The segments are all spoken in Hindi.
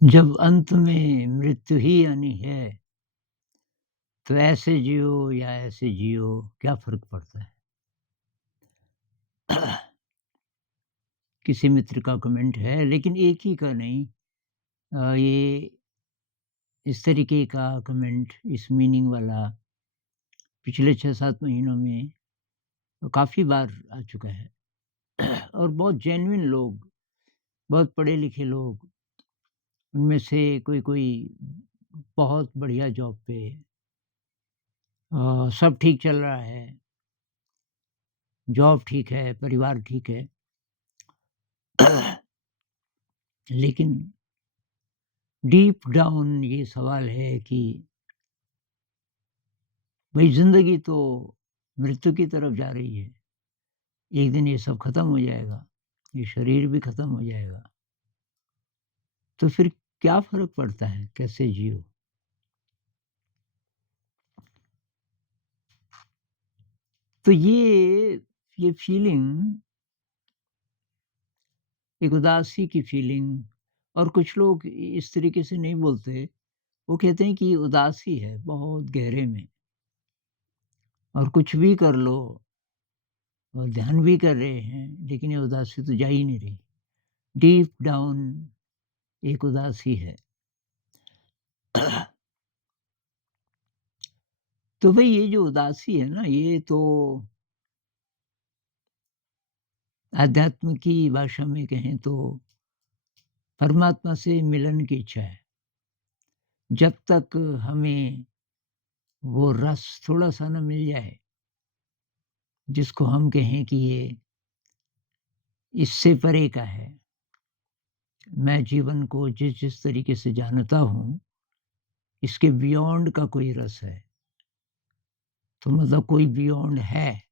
जब अंत में मृत्यु ही आनी है, तो ऐसे जियो या ऐसे जियो, क्या फ़र्क पड़ता है? किसी मित्र का कमेंट है, लेकिन एक ही का नहीं। ये इस तरीके का कमेंट, इस मीनिंग वाला पिछले 6-7 महीनों में काफ़ी बार आ चुका है। और बहुत जेन्युइन लोग, बहुत पढ़े-लिखे लोग, उनमें से कोई-कोई बहुत बढ़िया जॉब पे, सब ठीक चल रहा है, जॉब ठीक है, परिवार ठीक है। लेकिन डीप डाउन ये सवाल है कि भई ज़िंदगी तो मृत्यु की तरफ जा रही है। एक दिन ये सब खत्म हो जाएगा, ये शरीर भी खत्म हो जाएगा। तो फिर क्या फ़र्क पड़ता है कैसे जियो? तो ये फ़ीलिंग, एक उदासी की फ़ीलिंग, और कुछ लोग इस तरीके से नहीं बोलते, वो कहते हैं कि ये उदासी है बहुत गहरे में, और कुछ भी कर लो और ध्यान भी कर रहे हैं, लेकिन ये उदासी तो जा ही नहीं रही। डीप डाउन एक उदासी है। तो भई ये जो उदासी है ना, ये तो अध्यात्म की भाषा में कहें तो परमात्मा से मिलन की इच्छा है। जब तक हमें वो रस थोड़ा-सा ना मिल जाए, जिसको हम कहें कि ये इससे परे का है। मैं जीवन को जिस-जिस तरीके से जानता हूँ, इसके बियॉन्ड का कोई रस है, तो मतलब कोई बियॉन्ड है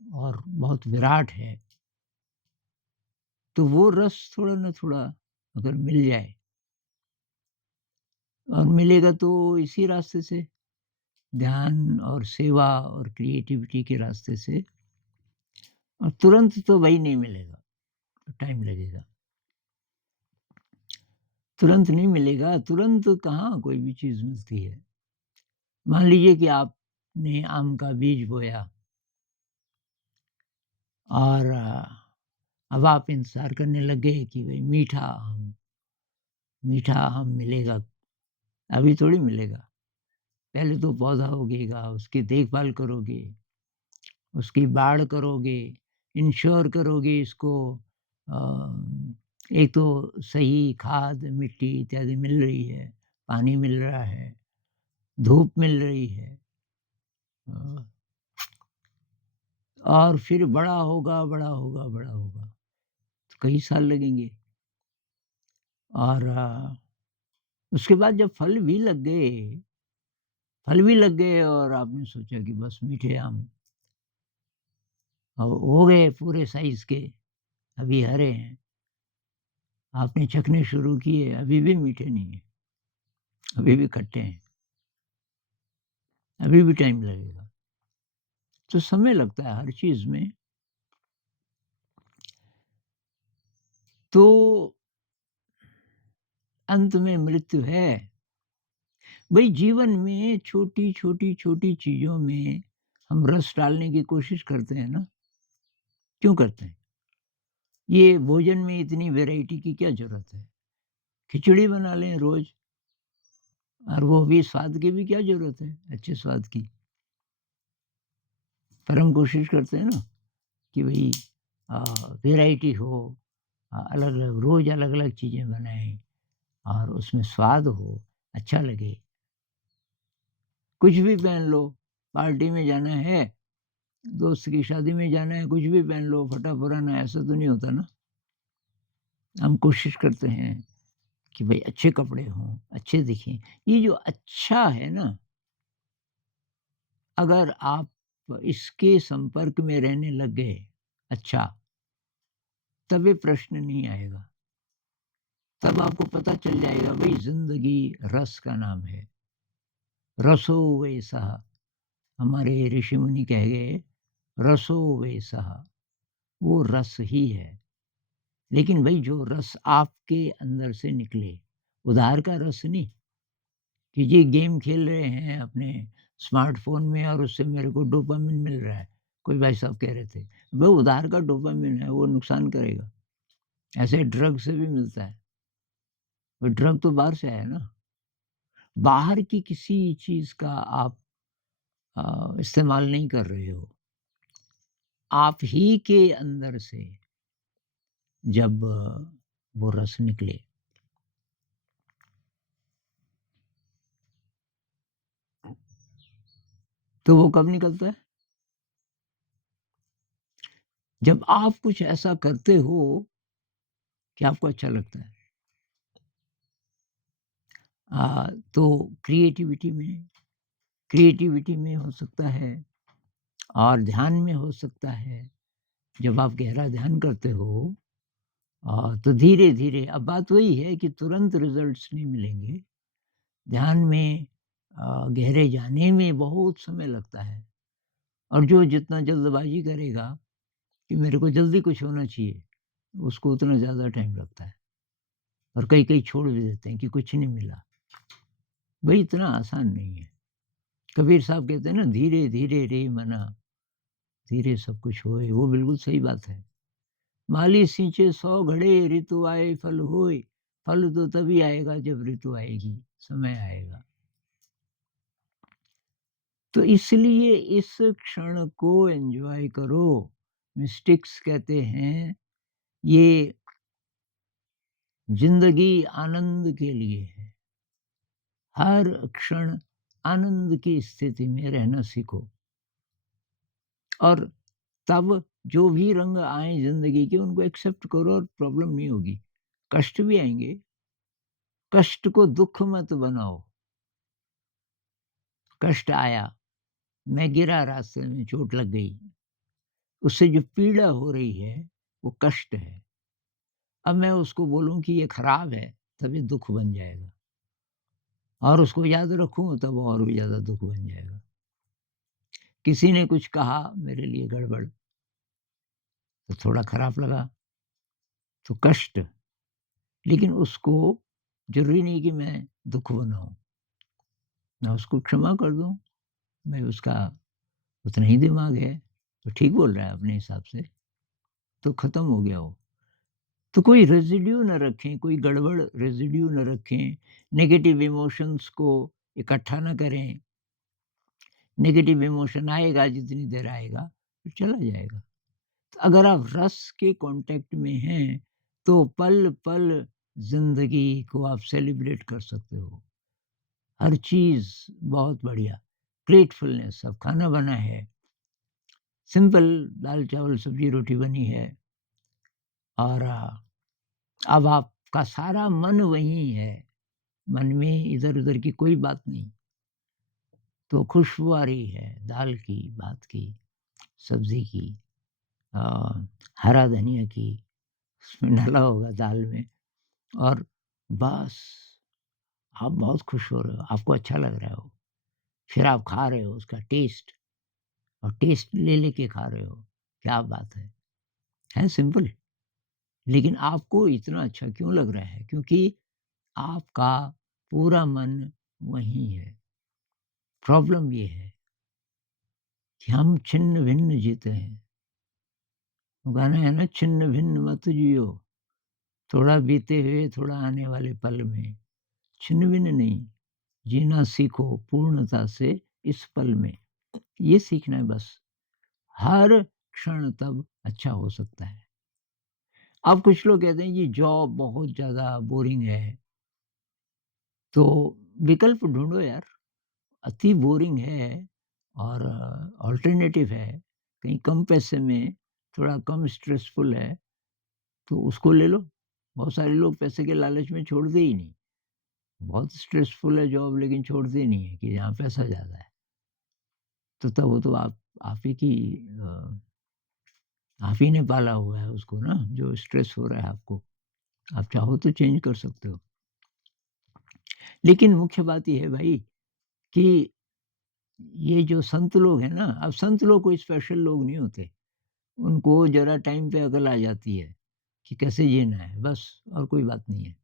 और बहुत विराट है, तो वो रस थोड़ा ना थोड़ा अगर मिल जाए, और मिलेगा तो इसी रास्ते से, ध्यान और सेवा और क्रिएटिविटी के रास्ते से। और तुरंत तो वही नहीं मिलेगा, टाइम लगेगा। तुरंत नहीं मिलेगा, तुरंत कहाँ कोई भी चीज़ मिलती है। मान लीजिए कि आपने आम का बीज बोया, और अब आप इंतज़ार करने लग गए कि भई मीठा आम मिलेगा। अभी थोड़ी मिलेगा। पहले तो पौधा उगेगा, उसकी देखभाल करोगे, उसकी बाड़ करोगे, इंश्योर करोगे इसको, एक तो सही खाद, मिट्टी इत्यादि मिल रही है, पानी मिल रहा है, धूप मिल रही है, अ, और फिर बड़ा होगा, बड़ा होगा, बड़ा होगा, तो कई साल लगेंगे। और उसके बाद जब फल भी लग गए और आपने सोचा कि बस मीठे आम हो गए पूरे साइज़ के, अभी हरे हैं, आपने चखने शुरू किए, अभी भी मीठे नहीं हैं, अभी भी खट्टे हैं, अभी भी टाइम लगेगा। तो समय लगता है हर चीज़ में। तो अंत में मृत्यु है। भई जीवन में छोटी-छोटी चीज़ों में हम रस डालने की कोशिश करते हैं ना, क्यों करते हैं? ये भोजन में इतनी वैरायटी की क्या ज़रूरत है? खिचड़ी बना लें रोज़, और वो भी स्वाद की भी क्या ज़रूरत है, अच्छे स्वाद की? पर हम कोशिश करते हैं ना कि भई अ, वैरायटी हो, अलग-अलग रोज़ अलग-अलग चीज़ें बनाएँ और उसमें स्वाद हो, अच्छा लगे। कुछ भी पहन लो, पार्टी में जाना है, दोस्त की शादी में जाना है, कुछ भी पहन लो फटा-पुराना, ऐसा तो नहीं होता ना। हम कोशिश करते हैं कि भई अच्छे कपड़े हों, अच्छे दिखें। ये जो अच्छा है ना, अगर आप इसके संपर्क में रहने लग गए, अच्छा, तब ये प्रश्न नहीं आएगा। तब आपको पता चल जाएगा भई ज़िंदगी रस का नाम है। रसो वैसा, हमारे ऋषि मुनि कह गए, रसो वैसा, वो रस ही है। लेकिन भई जो रस आपके अंदर से निकले, उधार का रस नहीं, कि जी गेम खेल रहे हैं अपने स्मार्टफ़ोन में और उससे मेरे को डोपामाइन मिल रहा है। कोई भाई साहब कह रहे थे, वो उधार का डोपामाइन है, वो नुकसान करेगा। ऐसे ड्रग से भी मिलता है, वो ड्रग तो बाहर से आया ना। बाहर की किसी चीज़ का आप इस्तेमाल नहीं कर रहे हो। आप ही के अंदर से जब वो रस निकले, तो वो कब निकलता है? जब आप कुछ ऐसा करते हो कि आपको अच्छा लगता है। तो क्रिएटिविटी में हो सकता है और ध्यान में हो सकता है। जब आप गहरा ध्यान करते हो तो धीरे-धीरे अब बात वही है कि तुरंत रिज़ल्ट्स नहीं मिलेंगे। ध्यान में गहरे जाने में बहुत समय लगता है और जो जितना जल्दबाज़ी करेगा कि मेरे को जल्दी कुछ होना चाहिए, उसको उतना ज़्यादा टाइम लगता है और कई-कई छोड़ भी देते हैं कि कुछ नहीं मिला। भई इतना आसान नहीं है। कबीर साहब कहते हैं ना, धीरे धीरे रे मना, धीरे सब कुछ होए, वो बिल्कुल सही बात है। माली सींचे 100 घड़े, ऋतु आए फल होए, फल तो तभी आएगा जब ऋतु आएगी, समय आएगा। तो इसलिए इस क्षण को एन्जॉय करो। मिस्टिक्स कहते हैं ये ज़िंदगी आनंद के लिए है। हर क्षण आनंद की स्थिति में रहना सीखो और तब जो भी रंग आएँ ज़िंदगी के उनको एक्सेप्ट करो और प्रॉब्लम नहीं होगी। कष्ट भी आएँगे, कष्ट को दुःख मत बनाओ। कष्ट आया, मैं गिरा रास्ते में चोट लग गई, उससे जो पीड़ा हो रही है वो कष्ट है। अब मैं उसको बोलूँ कि ये खराब है, तब ये दुःख बन जाएगा और उसको याद रखूँ तब और भी ज़्यादा दुःख बन जाएगा। किसी ने कुछ कहा मेरे लिए गड़बड़, तो थोड़ा खराब लगा, तो कष्ट, लेकिन उसको ज़रूरी नहीं कि मैं दुःख बनाऊँ। मैं उसको क्षमा कर दूँ, मैं उसका उतना ही दिमाग है, तो ठीक बोल रहा है अपने हिसाब से, तो ख़त्म हो गया वो। तो कोई रेज़िड्यू ना रखें, कोई गड़बड़ रेज़िड्यू ना रखें, नेगेटिव इमोशंस को इकट्ठा ना करें। नेगेटिव इमोशन आएगा जितनी देर आएगा, फिर चला जाएगा। तो अगर आप रस के कॉन्टैक्ट में हैं, तो पल-पल ज़िंदगी को आप सेलिब्रेट कर सकते हो। हर चीज़ बहुत बढ़िया, ग्रेटफुलनेस, अब खाना बना है, सिंपल दाल, चावल, सब्ज़ी, रोटी बनी है और अब आपका सारा मन वहीं है, मन में इधर-उधर की कोई बात नहीं। तो खुशबू आ रही है दाल की, भात की, सब्ज़ी की, अ, हरा धनिया की, उसमें डाला होगा दाल में और बस आप बहुत खुश हो रहे हो, आपको अच्छा लग रहा हो। फिर आप खा रहे हो उसका टेस्ट और टेस्ट ले लेके खा रहे हो, क्या बात है! है सिंपल, लेकिन आपको इतना अच्छा क्यों लग रहा है? क्योंकि आपका पूरा मन वहीं है। प्रॉब्लम ये है कि हम छिन्न-भिन्न जीते हैं। वो गाना है ना, छिन्न-भिन्न मत जियो, थोड़ा बीते हुए थोड़ा आने वाले पल में। छिन्न-भिन्न नहीं, जीना सीखो पूर्णता से इस पल में। ये सीखना है बस। हर क्षण तब अच्छा हो सकता है। अब कुछ लोग कहते हैं, ये जॉब बहुत ज़्यादा बोरिंग है, तो विकल्प ढूँढो यार। अति बोरिंग है और अल्टरनेटिव है, कहीं कम पैसे में, थोड़ा कम स्ट्रेसफुल है, तो उसको ले लो। बहुत सारे लोग पैसे के लालच में छोड़ते ही नहीं। बहुत स्ट्रेसफुल है जॉब लेकिन छोड़ते नहीं है कि जहाँ पैसा ज़्यादा है। तो तब वो तो आप ही की आप ही ने पाला हुआ है उसको ना, जो स्ट्रेस हो रहा है आपको। आप चाहो तो चेंज कर सकते हो। लेकिन मुख्य बात ये है भाई कि ये जो संत लोग हैं ना, अब संत लोग कोई स्पेशल लोग नहीं होते। उनको ज़रा टाइम पे अकल आ जाती है कि कैसे जीना है, बस और कोई बात नहीं है।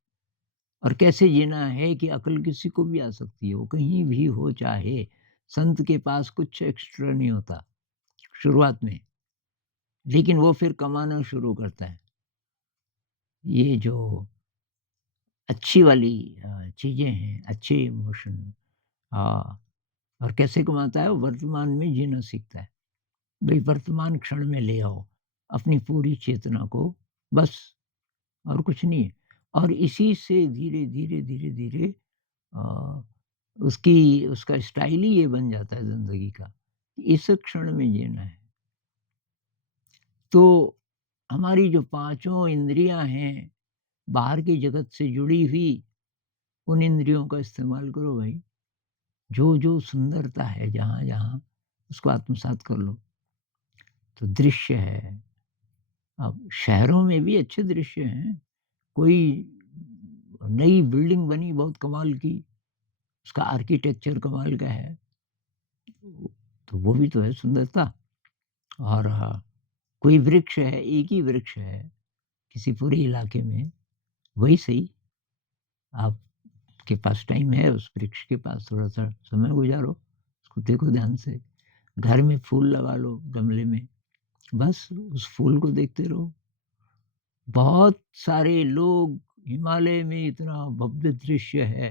और कैसे जीना है कि अक्ल किसी को भी आ सकती है, वो कहीं भी हो चाहे। संत के पास कुछ एक्स्ट्रा नहीं होता शुरुआत में, लेकिन वो फिर कमाना शुरू करता है। ये जो अच्छी वाली चीज़ें हैं, अच्छे इमोशन हाँ, और कैसे कमाता है? वो वर्तमान में जीना सीखता है। भई वर्तमान क्षण में ले आओ, अपनी पूरी चेतना को, बस और कुछ नहीं है। और इसी से धीरे-धीरे, धीरे-धीरे अ, उसका स्टाइल ही ये बन जाता है ज़िंदगी का, इस क्षण में जीना है। तो हमारी जो पाँचों इंद्रियाँ हैं, बाहर की जगत से जुड़ी हुई, उन इंद्रियों का इस्तेमाल करो भाई। जो सुंदरता है जहाँ-जहाँ, उसको आत्मसात कर लो। तो दृश्य है, अब शहरों में भी अच्छे दृश्य हैं। कोई नई बिल्डिंग बनी बहुत कमाल की, उसका आर्किटेक्चर कमाल का है, तो वो भी तो है सुंदरता। और कोई वृक्ष है, एक ही वृक्ष है किसी पूरे इलाके में, वही सही, आपके पास टाइम है, उस वृक्ष के पास थोड़ा-सा समय गुज़ारो, उसको देखो ध्यान से। घर में फूल लगा लो गमले में, बस उस फूल को देखते रहो। बहुत सारे लोग हिमालय में इतना भव्य दृश्य है,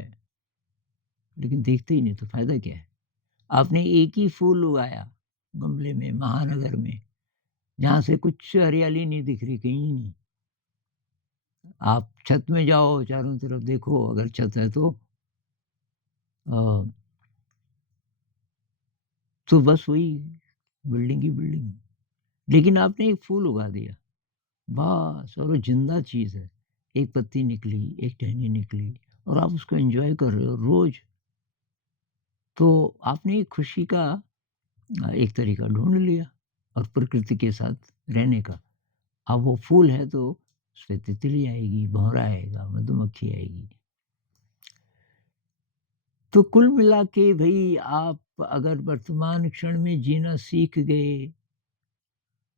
लेकिन देखते ही नहीं, तो फ़ायदा क्या है? आपने एक ही फूल उगाया गमले में, महानगर में, जहाँ से कुछ हरियाली नहीं दिख रही, कहीं नहीं। आप छत में जाओ, चारों तरफ देखो, अगर छत है अ, तो बस वही बिल्डिंग ही बिल्डिंग। लेकिन आपने एक फूल उगा दिया, बस, और वो ज़िंदा चीज़ है। एक पत्ती निकली, एक टहनी निकली और आप उसको एन्जॉय कर रहे हो रोज़। तो आपने एक खुशी का एक तरीका ढूँढ लिया और प्रकृति के साथ रहने का। अब वो फूल है तो उसपे तितली आएगी, भँवरा आएगा, मधुमक्खी आएगी। तो कुल मिला के भई आप अगर वर्तमान क्षण में जीना सीख गए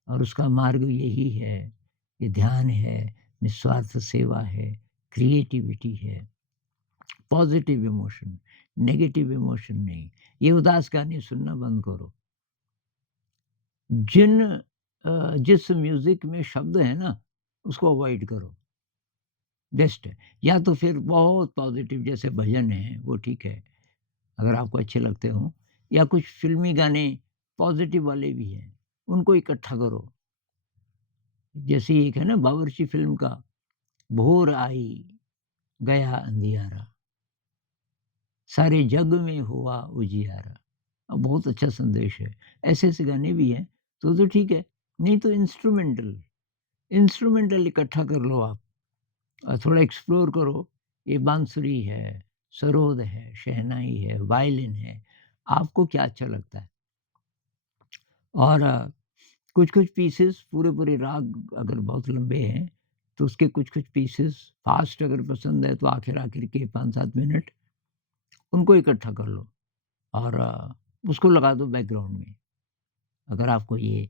और उसका मार्ग यही है, ये ध्यान है, निस्वार्थ सेवा है, क्रिएटिविटी है, पॉज़िटिव इमोशन, नेगेटिव इमोशन नहीं। ये उदास गाने सुनना बंद करो। जिस म्यूज़िक में शब्द है ना, उसको अवॉइड करो, बेस्ट है। या तो फिर बहुत पॉज़िटिव जैसे भजन हैं, वो ठीक है, अगर आपको अच्छे लगते हों, या कुछ फ़िल्मी गाने पॉज़िटिव वाले भी हैं, उनको इकट्ठा करो। जैसे एक है ना बावर्ची फ़िल्म का, भोर आई, गया अंधियारा, सारे जग में हुआ उजियारा। बहुत अच्छा संदेश है। ऐसे-ऐसे गाने भी हैं, तो ठीक है, नहीं तो इंस्ट्रूमेंटल, इंस्ट्रूमेंटल इकट्ठा कर लो आप। थोड़ा एक्सप्लोर करो, ये बांसुरी है, सरोद है, शहनाई है, वायलिन है, आपको क्या अच्छा लगता है? और कुछ-कुछ पीसेस पूरे-पूरे राग अगर बहुत लंबे हैं, तो उसके कुछ-कुछ पीसेस फ़ास्ट अगर पसंद है, तो आखिर-आखिर के 5-7 मिनट उनको इकट्ठा कर लो और उसको लगा दो बैकग्राउंड में। अगर आपको ये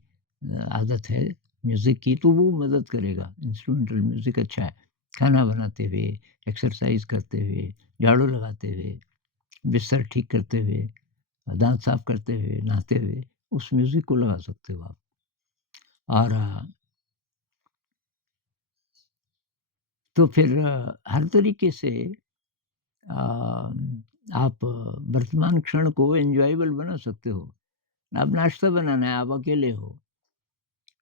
आदत है म्यूज़िक की, तो वो मदद करेगा, इंस्ट्रूमेंटल म्यूज़िक अच्छा है। खाना बनाते हुए, एक्सरसाइज़ करते हुए, झाड़ू लगाते हुए, बिस्तर ठीक करते हुए, दाँत साफ करते हुए, नहाते हुए, उस म्यूज़िक को लगा सकते हो आप। और तो फिर हर तरीके से अ, आप वर्तमान क्षण को एन्जॉयबल बना सकते हो। अब नाश्ता बनाना है, आप अकेले हो।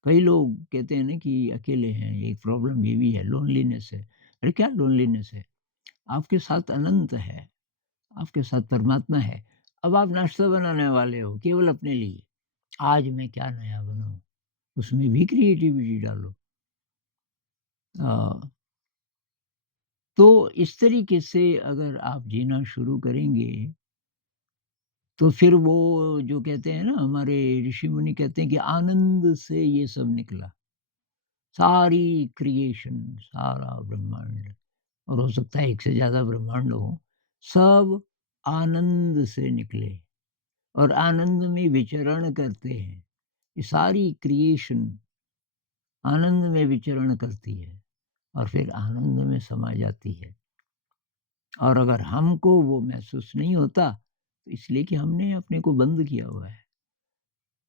कई लोग कहते हैं ना कि अकेले हैं, एक प्रॉब्लम ये भी है, लोनलीनेस है। अरे क्या लोनलीनेस है? आपके साथ अनंत है, आपके साथ परमात्मा है। अब आप नाश्ता बनाने वाले हो केवल अपने लिए। आज मैं क्या नया बनाऊँ? उसमें भी क्रिएटिविटी डालो। अ, तो इस तरीके से अगर आप जीना शुरू करेंगे, तो फिर वो जो कहते हैं ना, हमारे ऋषि मुनि कहते हैं कि आनंद से ये सब निकला। सारी क्रिएशन, सारा ब्रह्मांड, और हो सकता है एक से ज़्यादा ब्रह्मांड हो, सब आनंद से निकले और आनंद में विचरण करते हैं। ये सारी क्रिएशन आनंद में विचरण करती है और फिर आनंद में समा जाती है। और अगर हमको वो महसूस नहीं होता, तो इसलिए कि हमने अपने को बंद किया हुआ है।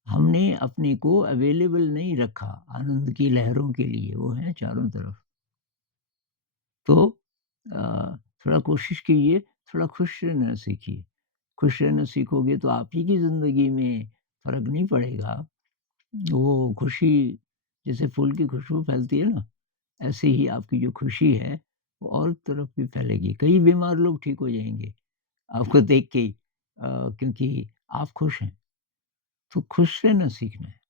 हमने अपने को अवेलेबल नहीं रखा आनंद की लहरों के लिए, वो हैं चारों तरफ। तो थोड़ा कोशिश कीजिए, थोड़ा खुश रहना सीखिए। खुश रहना सीखोगे तो आप ही की ज़िंदगी में फ़र्क नहीं पड़ेगा। वो खुशी जैसे फूल की खुशबू फैलती है ना, ऐसे ही आपकी जो खुशी है, वो और तरफ भी फैलेगी। कई बीमार लोग ठीक हो जाएँगे, आपको देख के ही क्योंकि आप खुश हैं। तो खुश रहना सीखना है।